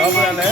बाबू राणा